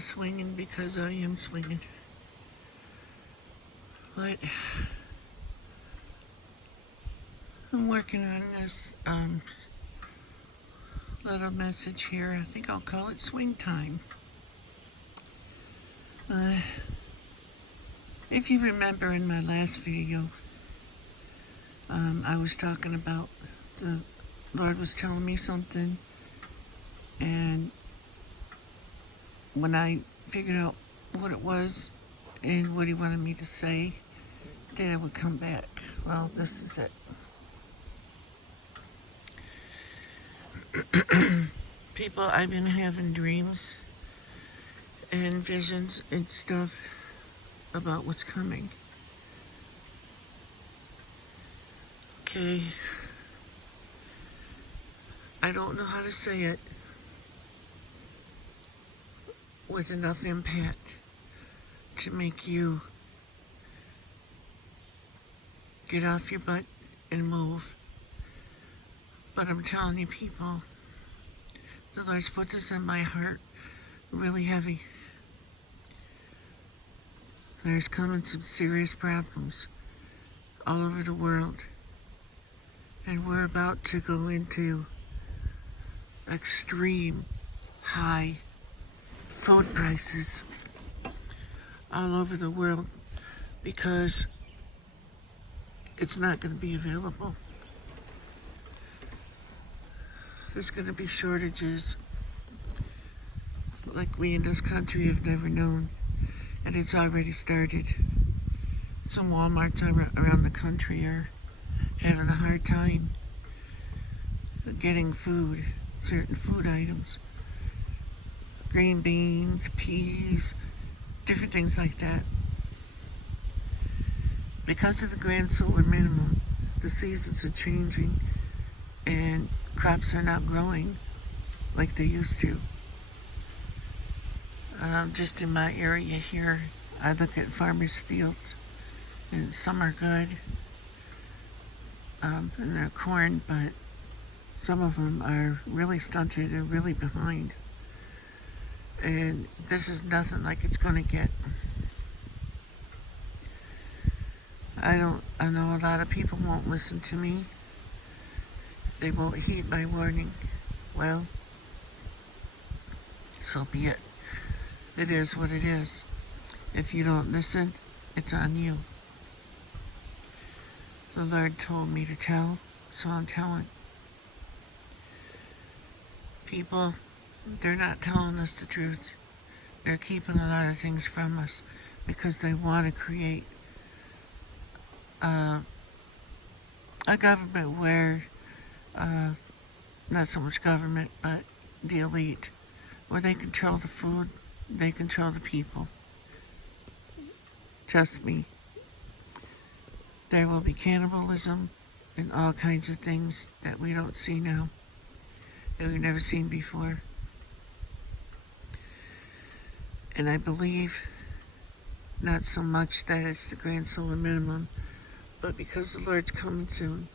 of swinging because I am swinging. But I'm working on this little message here. I think I'll call it swing time. If you remember in my last video, I was talking about the Lord was telling me something, and when I figured out what it was and what he wanted me to say, then I would come back. Well, this is it. People, I've been having dreams and visions and stuff about what's coming. Okay. I don't know how to say it with enough impact to make you get off your butt and move. But I'm telling you, people, the Lord's put this in my heart really heavy. There's coming some serious problems all over the world. And we're about to go into extreme high food prices all over the world because it's not going to be available. There's going to be shortages like we in this country have never known, and it's already started. Some Walmarts around the country are having a hard time getting food, certain food items, green beans, peas, different things like that. Because of the grand solar minimum, the seasons are changing and crops are not growing like they used to. Just in my area here, I look at farmers' fields, and some are good, and they're corn, but some of them are really stunted and really behind. And this is nothing like it's going to get. I know a lot of people won't listen to me. They won't heed my warning. Well, so be it. It is what it is. If you don't listen, it's on you. The Lord told me to tell, so I'm telling. People, they're not telling us the truth. They're keeping a lot of things from us because they want to create a government where, not so much government, but the elite, where they control the food, they control the people. Trust me, there will be cannibalism and all kinds of things that we don't see now, that we've never seen before. And I believe not so much that it's the grand solar minimum, but because the Lord's coming soon.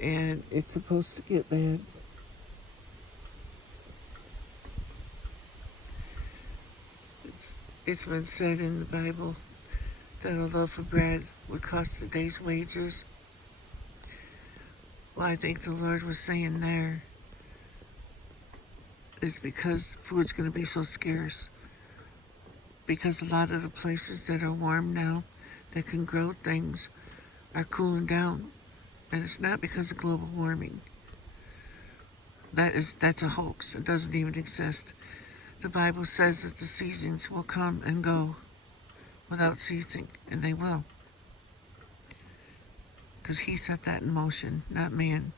And it's supposed to get bad. It's been said in the Bible that a loaf of bread would cost a day's wages. Well, I think the Lord was saying there is because food's going to be so scarce. Because a lot of the places that are warm now, that can grow things, are cooling down. And it's not because of global warming. That's a hoax. It doesn't even exist. The Bible says that the seasons will come and go without ceasing, and they will. Because he set that in motion, not man.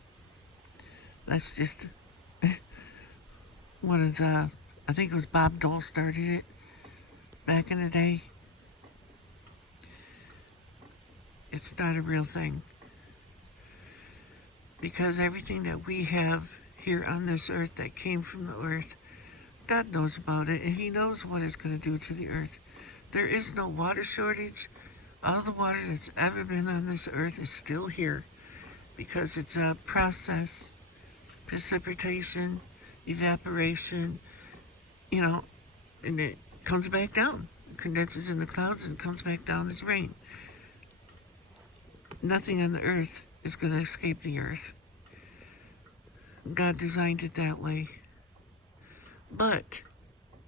That's just what is, I think it was Bob Dole started it back in the day. It's not a real thing. Because everything that we have here on this earth that came from the earth, God knows about it, and he knows what it's going to do to the earth. There is no water shortage. All the water that's ever been on this earth is still here because it's a process, precipitation, evaporation, you know, and it comes back down. It condenses in the clouds and comes back down as rain. Nothing on the earth is going to escape the earth. God designed it that way. But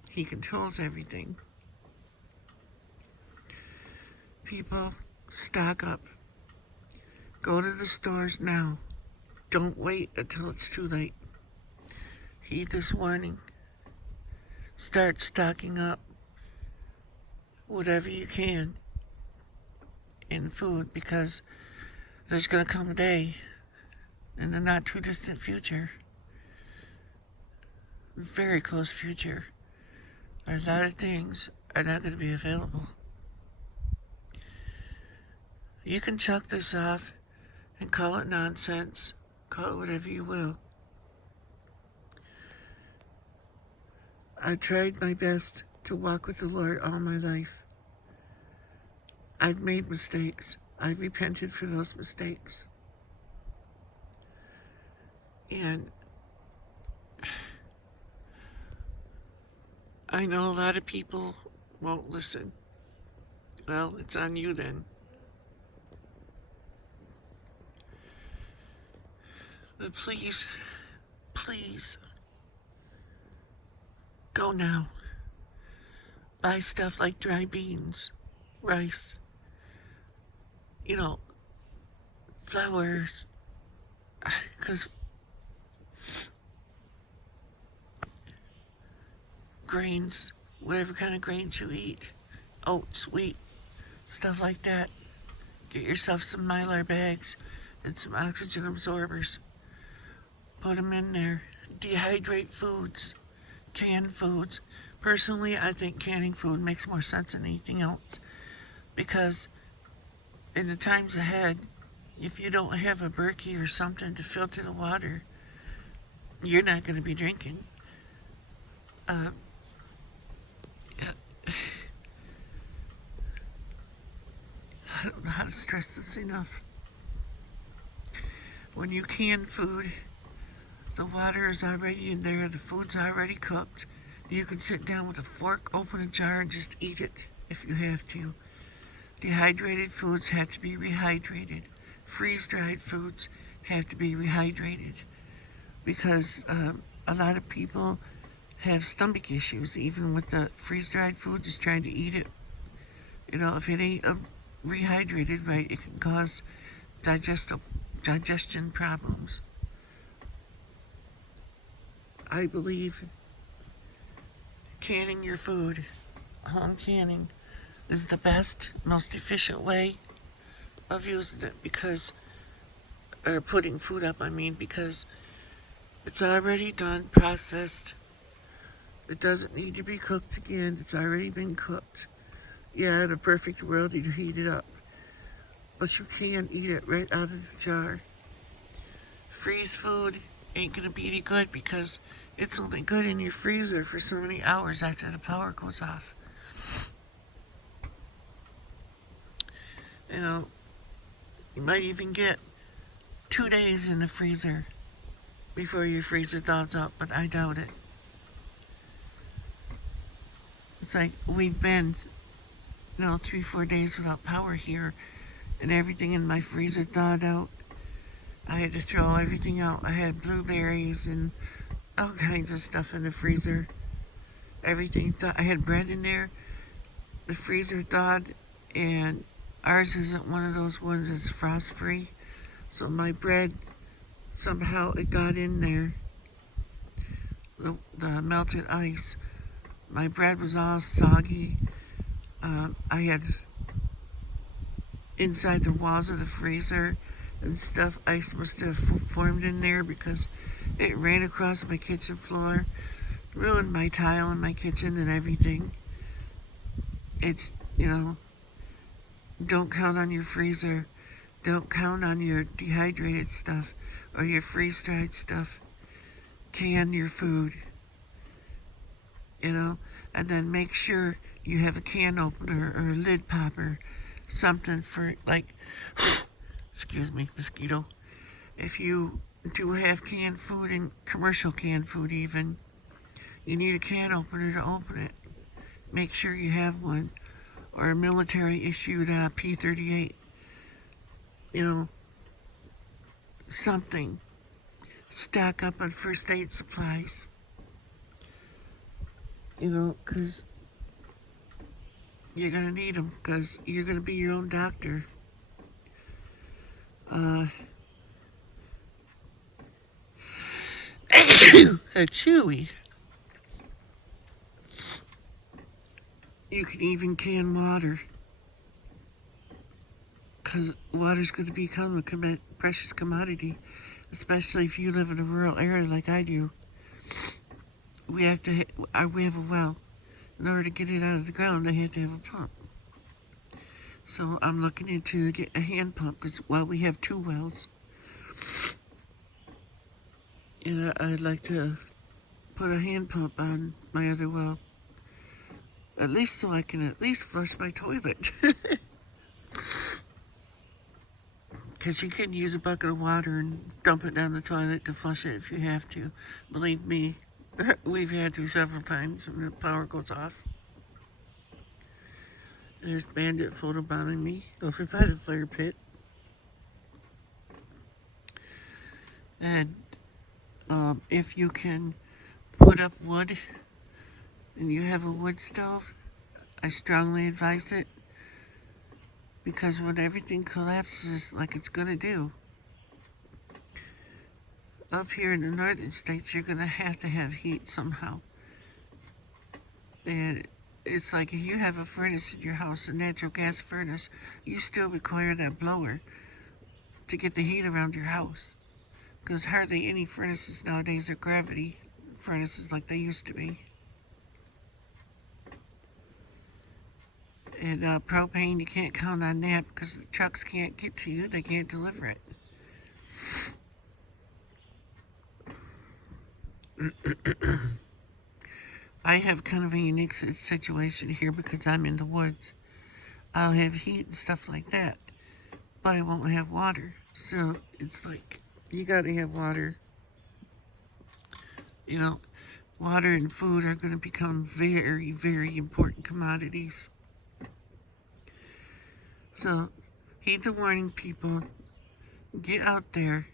He controls everything. People, stock up. Go to the stores now. Don't wait until it's too late. Heed this warning. Start stocking up whatever you can in food, because there's going to come a day in the not too distant future, very close future, a lot of things are not going to be available. You can chuck this off and call it nonsense, call it whatever you will. I tried my best to walk with the Lord all my life. I've made mistakes. I've repented for those mistakes. And I know a lot of people won't listen. Well, it's on you then. But please, please, go now. Buy stuff like dry beans, rice, flowers, because grains, whatever kind of grains you eat, oats, wheat, stuff like that. Get yourself some Mylar bags and some oxygen absorbers. Put them in there. Dehydrate foods, canned foods. Personally, I think canning food makes more sense than anything else, because in the times ahead, if you don't have a berky or something to filter the water, you're not going to be drinking. I don't know how to stress this enough. When you can food, the water is already in there, the food's already cooked. You can sit down with a fork, open a jar, and just eat it if you have to. Dehydrated foods have to be rehydrated. Freeze-dried foods have to be rehydrated, because a lot of people have stomach issues, even with the freeze-dried food, just trying to eat it. If it ain't rehydrated right, it can cause digestion problems. I believe canning your food, home canning, is the best, most efficient way of using it, or putting food up, because it's already done, processed. It doesn't need to be cooked again. It's already been cooked. Yeah, in a perfect world, you'd heat it up. But you can eat it right out of the jar. Freeze food ain't gonna be any good, because it's only good in your freezer for so many hours after the power goes off. You might even get 2 days in the freezer before your freezer thaws out, but I doubt it. It's like we've been, 3-4 days without power here, and everything in my freezer thawed out. I had to throw everything out. I had blueberries and all kinds of stuff in the freezer. Everything thawed. I had bread in there. The freezer thawed, and ours isn't one of those ones that's frost-free. So my bread, somehow it got in there. The melted ice. My bread was all soggy. I had inside the walls of the freezer and stuff, ice must have formed in there, because it ran across my kitchen floor, ruined my tile in my kitchen and everything. It's, don't count on your freezer. Don't count on your dehydrated stuff or your freeze-dried stuff. Can your food, and then make sure you have a can opener or a lid popper, something for, excuse me, mosquito. If you do have canned food, and commercial canned food even, You need a can opener to open it. Make sure you have one, or a military issued P38. You know, something. Stock up on first aid supplies. You know, because you're going to need them, because you're going to be your own doctor. A chewy. You can even can water, because water's going to become a precious commodity, especially if you live in a rural area like I do. We have a well. In order to get it out of the ground, they have to have a pump. So I'm looking into get a hand pump, because we have 2 wells, and I'd like to put a hand pump on my other well, at least so I can at least flush my toilet. Because you can use a bucket of water and dump it down the toilet to flush it if you have to. Believe me, we've had to several times and the power goes off. There's Bandit photobombing me over by the fire pit. And if you can put up wood and you have a wood stove, I strongly advise it, because when everything collapses like it's going to do, up here in the northern states, you're going to have heat somehow. And it's like if you have a furnace in your house, a natural gas furnace, you still require that blower to get the heat around your house. Because hardly any furnaces nowadays are gravity furnaces like they used to be. And propane, you can't count on that, because the trucks can't get to you. They can't deliver it. I have kind of a unique situation here because I'm in the woods. I'll have heat and stuff like that, but I won't have water. So it's like, you gotta have water. You know, water and food are going to become very, very important commodities. So, heed the warning, people. Get out there.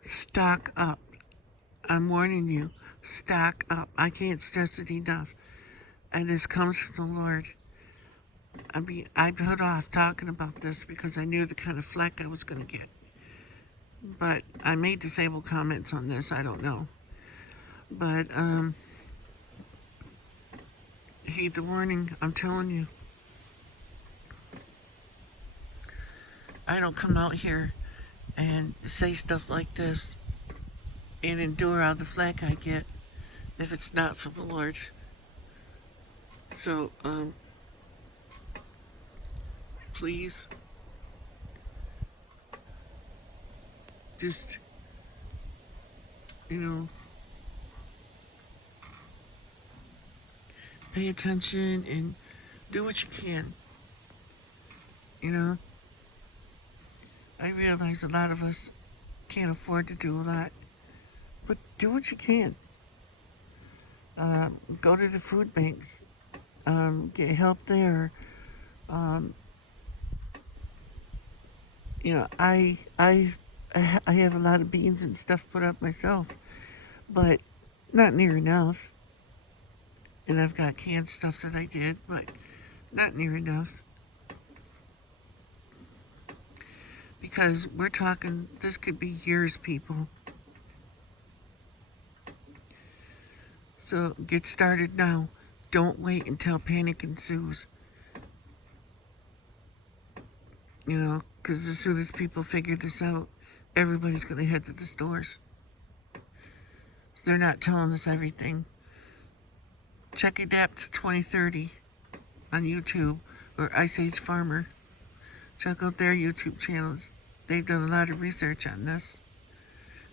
Stock up. I'm warning you. Stock up. I can't stress it enough. And this comes from the Lord. I mean, I put off talking about this because I knew the kind of flack I was going to get. But I may disable comments on this. I don't know. But, heed the warning. I'm telling you. I don't come out here and say stuff like this and endure all the flack I get if it's not from the Lord. So, please, just, pay attention and do what you can. I realize a lot of us can't afford to do a lot, but do what you can. Go to the food banks, get help there. I have a lot of beans and stuff put up myself, but not near enough. And I've got canned stuff that I did, but not near enough. Because we're talking, this could be years, people. So get started now. Don't wait until panic ensues. Because as soon as people figure this out, everybody's going to head to the stores. They're not telling us everything. Check Adapt 2030 on YouTube, or Ice Age Farmer. Check out their YouTube channels. They've done a lot of research on this.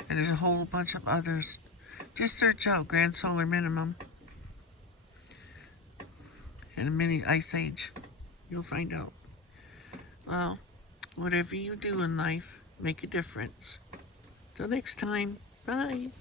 And there's a whole bunch of others. Just search out Grand Solar Minimum and a mini Ice Age. You'll find out. Well, whatever you do in life, make a difference. Till next time, bye.